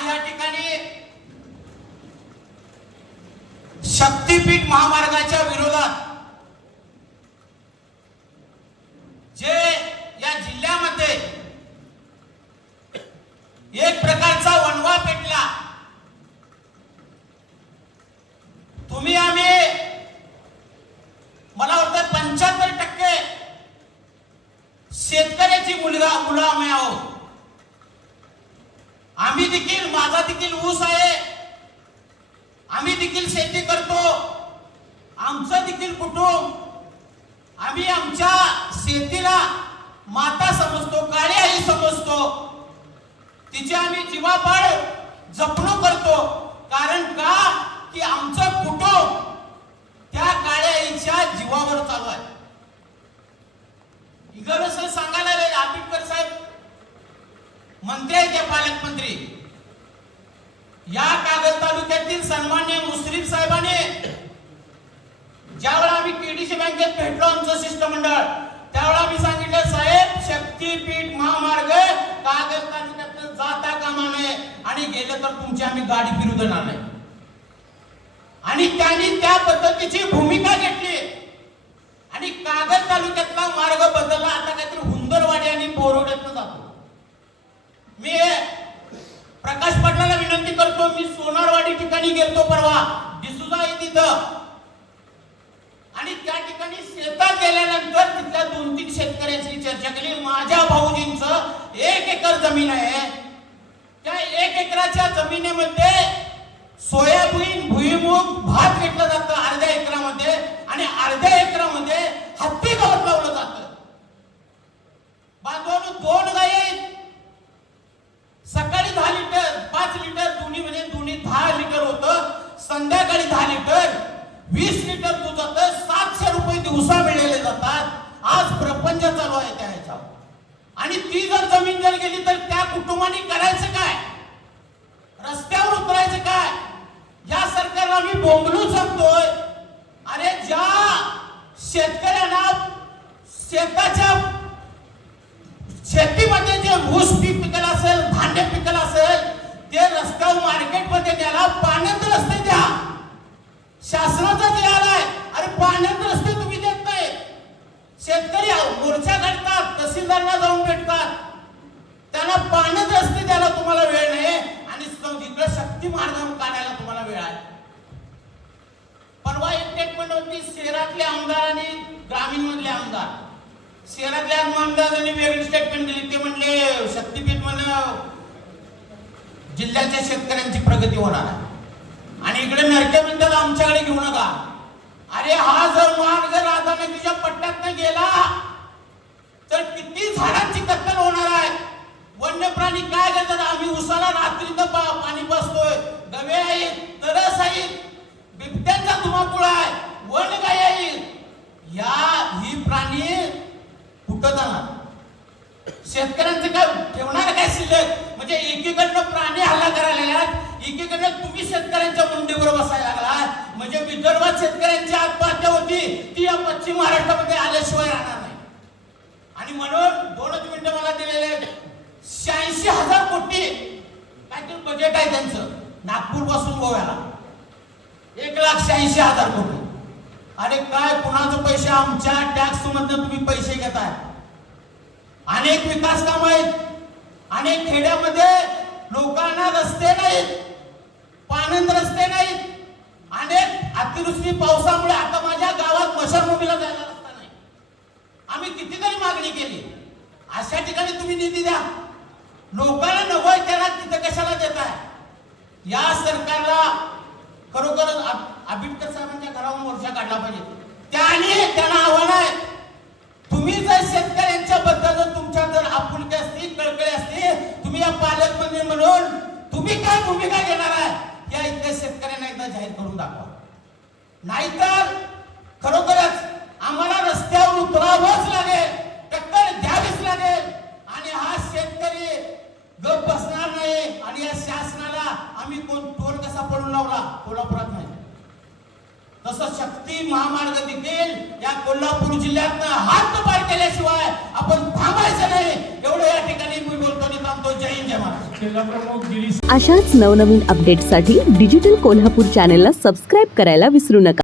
आज या ठिकाणी शक्तीपीठ महामार्गाच्या विरोधात जे या जिल्ह्यामध्ये एक प्रकारचा वणवा पेटला, तुम्ही आम्ही मला वाटतं 75% शेतकऱ्याची मुलं आम्ही आहोत. आम्ही देखील, माझा देखील ऊस आहे, आम्ही देखील शेती करतो, आमचं देखील कुटुंब, आम्ही आमच्या शेतीला माता समजतो, काळी आई समजतो, तिची आम्ही जीवापाड जपणूक करतो. कारण का की आमचं कुटुंब त्या काळ्या आईच्या जीवावर चालू आहे. इगरसं सांगायला आंबेडकर साहेब मंत्री आहेत, ते पालकमंत्री. या कागल तालुक्यातील सन्माननीय मुश्रीफ साहेबांनी ज्यावेळेला आम्ही केडीसी बँकेत भेटलो आमचं शिष्टमंडळ, त्यावेळेला आम्ही सांगितलं, साहेब शक्तीपीठ महामार्ग कागल तालुक्यात जाता कामा नये आणि गेलं तर तुमची आम्ही गाडी फिरू देणार नाही. आणि त्यांनी त्या पद्धतीची भूमिका घेतली आणि कागल तालुक्यातला मार्ग बदलला. आता काहीतरी हुंदरवाडी आणि बोरवड्यातनं जातो. मी प्रकाश पाटलाला विनंती करतो, मी सोनारवाडी ठिकाणी गेलतो परवा, डिसुजा आहे तिथं, आणि त्या ठिकाणी शेतात गेल्यानंतर तिथल्या 2-3 शेतकऱ्यांची चर्चा केली. माझ्या भाऊजींचं 1 एकर जमीन आहे. त्या 1 एकराच्या जमिनीमध्ये सोयाबीन, भुईमूग, भात घेतलं जातं अर्ध्या एकरामध्ये, आणि अर्ध्या एकरामध्ये हत्ती गवत लावलं जातं. बांधवांनो 2 गायी आहेत. सकाळी 10 लिटर, 5 लिटर दोन्ही म्हणजे दोन्ही 10 लिटर होतं. संध्याकाळी 10 लिटर, 20 लिटर दूध जातं. 700 रुपये दिवसा मिळाले जातात. आज प्रपंच चालू आहे त्या ह्याच्यावर. आणि ती जर जमीन जर गेली तर त्या कुटुंबाने करायचं काय? रस्त्यावर उतरायचं काय? या सरकारला मी बोंबलू सांगतोय, अरे ज्या शेतकऱ्यांना शेताच्या शेतीमध्ये जे ऊस पीक पिकलं असेल, धान्य पिकलं असेल, ते रस्त्यावर मार्केटमध्ये द्यायला पाण्यात रस्ते द्या. शासनाचा जे आलाय, अरे पाण्यात रस्ते तुम्ही देत नाही. शेतकरी मोर्चा काढतात, तहसीलदारांना जाऊन भेटतात, त्यांना पाण्यात रस्ते द्यायला तुम्हाला वेळ नाही, आणि इकडे शक्ती मार्ग काढायला तुम्हाला वेळ आहे. परवा एक स्टेटमेंट होती शहरातले आमदार आणि ग्रामीण मधले आमदार. शहरातल्या आमदारांनी वेगळी स्टेटमेंट दिली. ते म्हणले शक्तीपीठ म्हणलं जिल्ह्याच्या शेतकऱ्यांची प्रगती होणार आहे, आणि इकडे नरके म्हणतात आमच्याकडे घेऊ नका. अरे हा जर मार्ग राधानगरीच्या पट्ट्यातनं गेला तर किती झाडांची कत्तल होणार आहे. वन्य प्राणी काय करतात? आम्ही उसाला रात्रीचं पाणी पाजतोय, गवे आहेत, तरस आहेत, बिबट्यांचा धुमाकूळ आहे, वन गाय आहेत. ही प्राणी कुठं जाणार? शेतकऱ्यांचं काय ठेवणार काय शिल्लक? म्हणजे एकीकडनं प्राणी हल्ला करायला, एकीकडनं तुम्ही शेतकऱ्यांच्या मुंडीवर बसायला लागला. म्हणजे विदर्भात शेतकऱ्यांची आत्महत्या होती, ती या पश्चिम महाराष्ट्रामध्ये आल्याशिवाय राहणार नाही. आणि म्हणून 2च मिनिटं मला दिलेले 86,000 कोटी काहीतरी बजेट आहे त्यांचं नागपूर पासून गोव्याला, 1,86,000 कोटी. अरे काय कुणाचे पैसे? आमच्या टॅक्स मधनं तुम्ही पैसे घेताय. अनेक विकास काम आहेत, अनेक खेड्यामध्ये लोकांना रस्ते नाहीत, पाणंद रस्ते नाहीत, अनेक अतिवृष्टी पावसामुळे आता माझ्या गावात मशानभूमीला जायला रस्ता नाही. आम्ही कितीतरी मागणी केली. अशा ठिकाणी तुम्ही निधी द्या. लोकांना नवय त्याला तिथे कशाला देताय? या सरकारला खरोखरच आंबेडकर साहेबांच्या घरावर मोर्चा काढला पाहिजे. त्यांना आव्हान आहे, तुम्ही जर शेतकऱ्यांच्या बद्दल जर तुमच्या जर आपुलकी असती, कळकळी असती, तुम्ही या पालकमंत्री म्हणून तुम्ही काय भूमिका घेणार आहे या इथल्या शेतकऱ्यांना एकदा जाहीर करून दाखवा. नाहीतर खरोखरच आम्हाला रस्त्यावर उतरावंच लागेल, टक्कर द्यावीच लागेल, आणि हा शेतकरी गप बसणार नाही. आणि या शासनाला आम्ही कोण टोल कसा पडून लावला कोल्हापुरात नाही. तसं शक्ती महामार्ग देखील या कोल्हापूर जिल्ह्यातनं हात पार केल्याशिवाय आपण थांबायचं नाही, एवढं या ठिकाणी मी बोलतो आणि थांबतो. जय हिंद, जय महाराष्ट्र. जिल्हा प्रमुख गिरीश अशाच नवनवीन अपडेट्ससाठी डिजिटल कोल्हापूर चॅनेलला सबस्क्राईब करायला विसरू नका.